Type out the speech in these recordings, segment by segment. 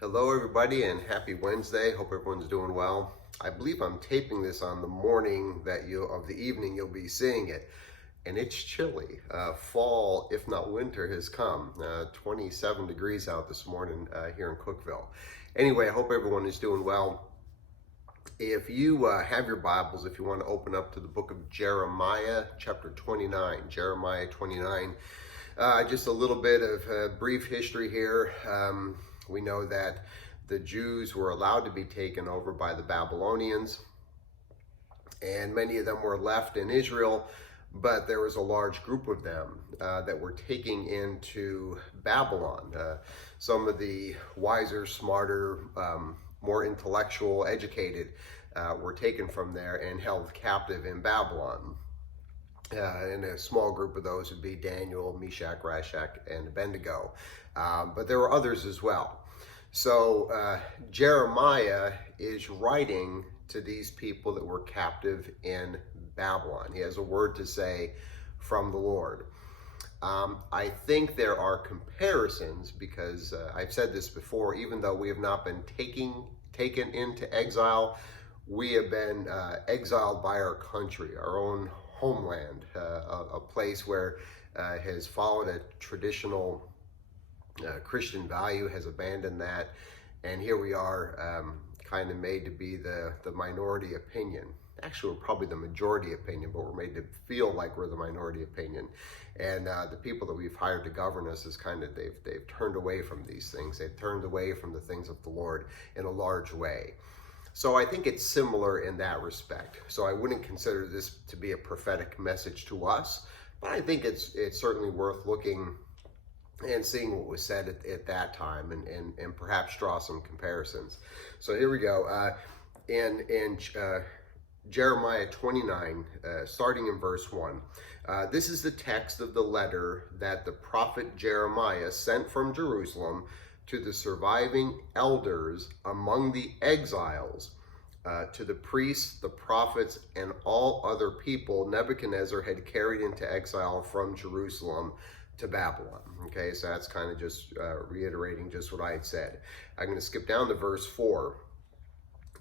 Hello, everybody, and happy Wednesday. Hope everyone's doing well. I believe I'm taping this on the morning of the evening you'll be seeing it, and it's chilly. Fall, if not winter, has come. 27 degrees out this morning here in Cookeville. Anyway, I hope everyone is doing well. If you have your Bibles, if you want to open up to the book of Jeremiah, chapter 29, Jeremiah 29. Just a little bit of brief history here. We know that the Jews were allowed to be taken over by the Babylonians, and many of them were left in Israel, but there was a large group of them that were taking into Babylon. Some of the wiser, smarter, more intellectual, educated were taken from there and held captive in Babylon. And a small group of those would be Daniel, Meshach, Rashach, and Abednego. But there were others as well. So Jeremiah is writing to these people that were captive in Babylon. He has a word to say from the Lord. I think there are comparisons because I've said this before, even though we have not been taken into exile, we have been exiled by our country, our own homeland, a place where has followed a traditional Christian value, has abandoned that, and here we are kind of made to be the minority opinion. Actually, we're probably the majority opinion, but we're made to feel like we're the minority opinion. And the people that we've hired to govern us is kind of, they've turned away from these things. They've turned away from the things of the Lord in a large way. So I think it's similar in that respect. So I wouldn't consider this to be a prophetic message to us, but I think it's certainly worth looking and seeing what was said at that time and perhaps draw some comparisons. So here we go. In Jeremiah 29, starting in verse 1. This is the text of the letter that the prophet Jeremiah sent from Jerusalem to the surviving elders among the exiles, to the priests, the prophets, and all other people Nebuchadnezzar had carried into exile from Jerusalem to Babylon. Okay, so that's kind of just reiterating just what I had said. I'm going to skip down to verse 4.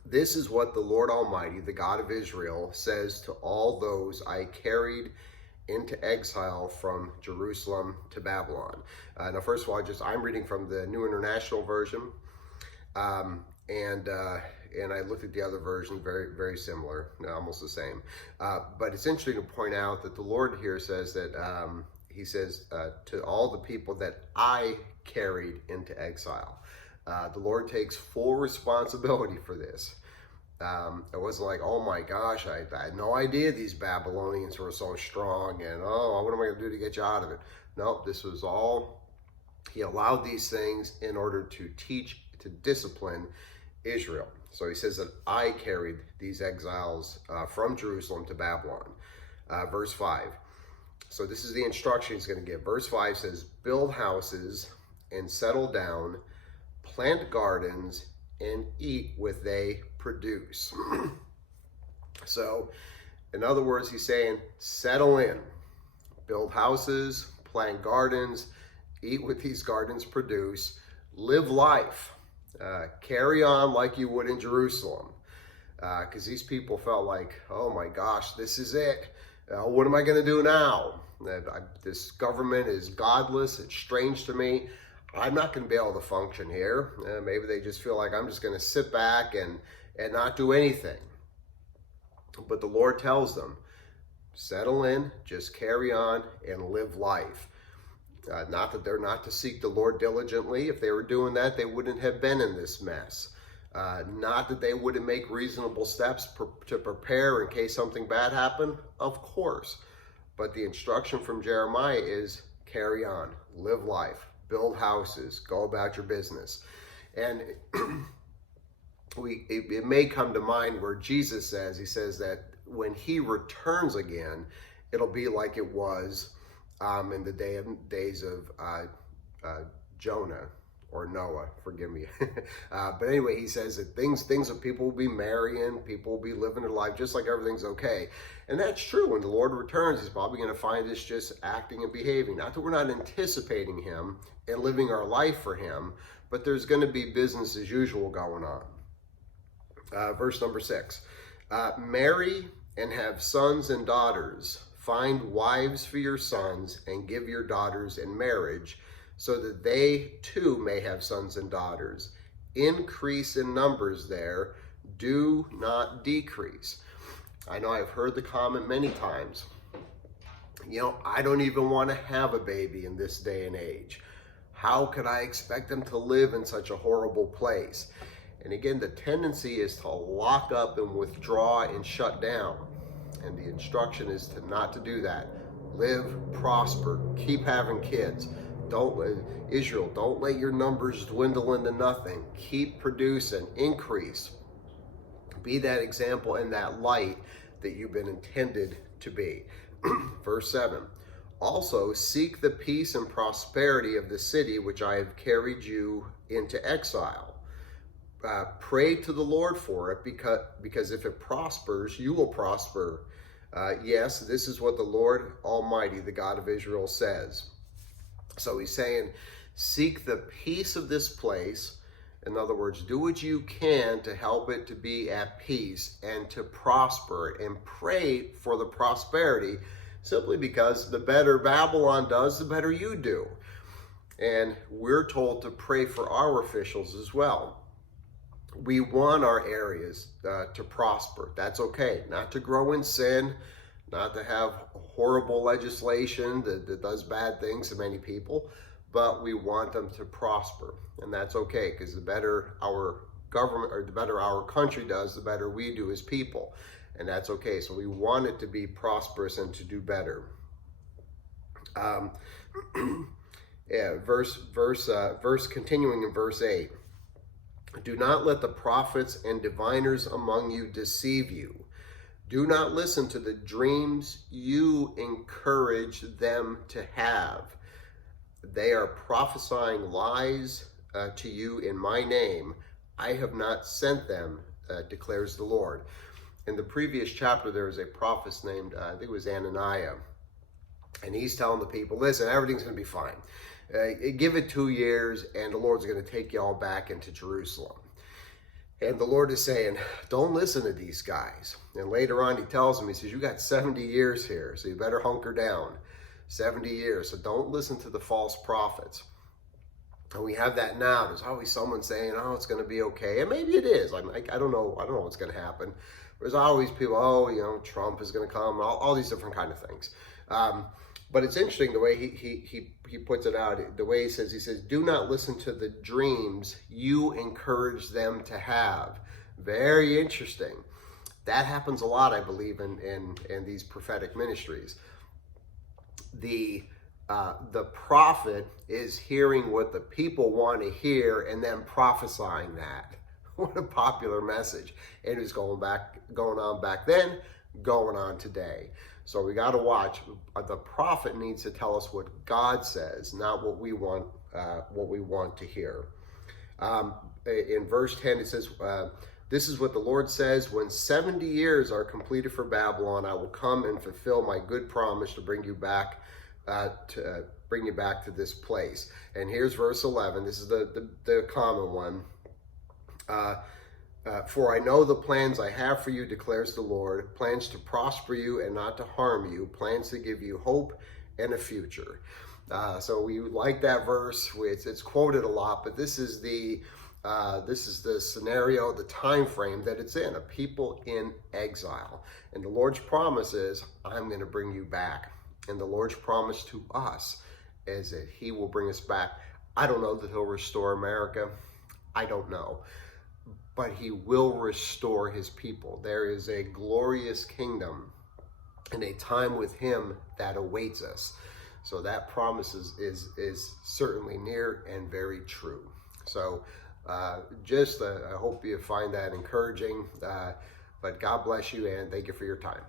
This is what the Lord Almighty, the God of Israel, says to all those I carried into exile from Jerusalem to Babylon. Now, first of all, I'm reading from the New International Version, and I looked at the other version, very, very similar, almost the same. But it's interesting to point out that the Lord here says that he says to all the people that I carried into exile. The Lord takes full responsibility for this. It wasn't like, oh my gosh, I had no idea these Babylonians were so strong, and oh, what am I going to do to get you out of it? No, this was all, he allowed these things in order to teach, to discipline Israel. So he says that I carried these exiles from Jerusalem to Babylon. Verse 5. So this is the instruction he's going to give. Verse 5 says, build houses and settle down, plant gardens, and eat what they produce. So, in other words, he's saying, settle in, build houses, plant gardens, eat what these gardens produce, live life, carry on like you would in Jerusalem. Because these people felt like, oh my gosh, this is it. What am I going to do now? This government is godless. It's strange to me. I'm not going to be able to function here. Maybe they just feel like I'm just going to sit back and not do anything. But the Lord tells them, settle in, just carry on and live life. Not that they're not to seek the Lord diligently. If they were doing that, they wouldn't have been in this mess. Not that they wouldn't make reasonable steps to prepare in case something bad happened, of course. But the instruction from Jeremiah is carry on, live life, build houses, go about your business. And it may come to mind where Jesus says, he says that when he returns again, it'll be like it was in the days of Jonah. Or Noah, forgive me. But anyway, he says that things that people will be marrying, people will be living their life just like everything's okay. And that's true. When the Lord returns, he's probably going to find us just acting and behaving. Not that we're not anticipating him and living our life for him, but there's going to be business as usual going on. Verse number 6, marry and have sons and daughters. Find wives for your sons and give your daughters in marriage, so that they too may have sons and daughters. Increase in numbers there, do not decrease. I know I've heard the comment many times, I don't even want to have a baby in this day and age. How could I expect them to live in such a horrible place? And again, the tendency is to lock up and withdraw and shut down. And the instruction is not to do that. Live, prosper, keep having kids. Don't let your numbers dwindle into nothing. Keep producing, increase. Be that example and that light that you've been intended to be. Verse 7, also seek the peace and prosperity of the city which I have carried you into exile. Pray to the Lord for it, because if it prospers, you will prosper. Yes, this is what the Lord Almighty, the God of Israel, says. So he's saying, seek the peace of this place. In other words, do what you can to help it to be at peace and to prosper, and pray for the prosperity, simply because the better Babylon does, the better you do. And we're told to pray for our officials as well. We want our areas to prosper. That's okay. Not to grow in sin, not to have horrible legislation that does bad things to many people, but we want them to prosper. And that's okay, because the better our government, or the better our country does, the better we do as people. And that's okay. So we want it to be prosperous and to do better. Verse continuing in verse 8. Do not let the prophets and diviners among you deceive you. Do not listen to the dreams you encourage them to have. They are prophesying lies to you in my name. I have not sent them, declares the Lord. In the previous chapter, there was a prophet named, I think it was Ananias, and he's telling the people, listen, everything's going to be fine. Give it 2 years, and the Lord's going to take you all back into Jerusalem. And the Lord is saying, don't listen to these guys. And later on, he tells them, he says, you got 70 years here, so you better hunker down. 70 years, so don't listen to the false prophets. And we have that now. There's always someone saying, oh, it's going to be okay. And maybe it is. I don't know what's going to happen. There's always people, oh, Trump is going to come, all these different kind of things. But it's interesting the way he puts it out, the way he says, do not listen to the dreams you encourage them to have. Very interesting. That happens a lot, I believe, in these prophetic ministries. The prophet is hearing what the people want to hear and then prophesying that. What a popular message. And it's going on back then, going on today. So we got to watch. The prophet needs to tell us what God says, not what we want to hear. In verse 10, it says, this is what the Lord says, when 70 years are completed for Babylon, I will come and fulfill my good promise to bring you back to this place. And here's verse 11. This is the common one. For I know the plans I have for you, declares the Lord, plans to prosper you and not to harm you, plans to give you hope and a future. So we like that verse. It's quoted a lot, but this is the scenario, the time frame that it's in, a people in exile. And the Lord's promise is, I'm going to bring you back. And the Lord's promise to us is that he will bring us back. I don't know that he'll restore America. I don't know. But he will restore his people. There is a glorious kingdom and a time with him that awaits us. So that promise is certainly near and very true. So I hope you find that encouraging. But God bless you, and thank you for your time.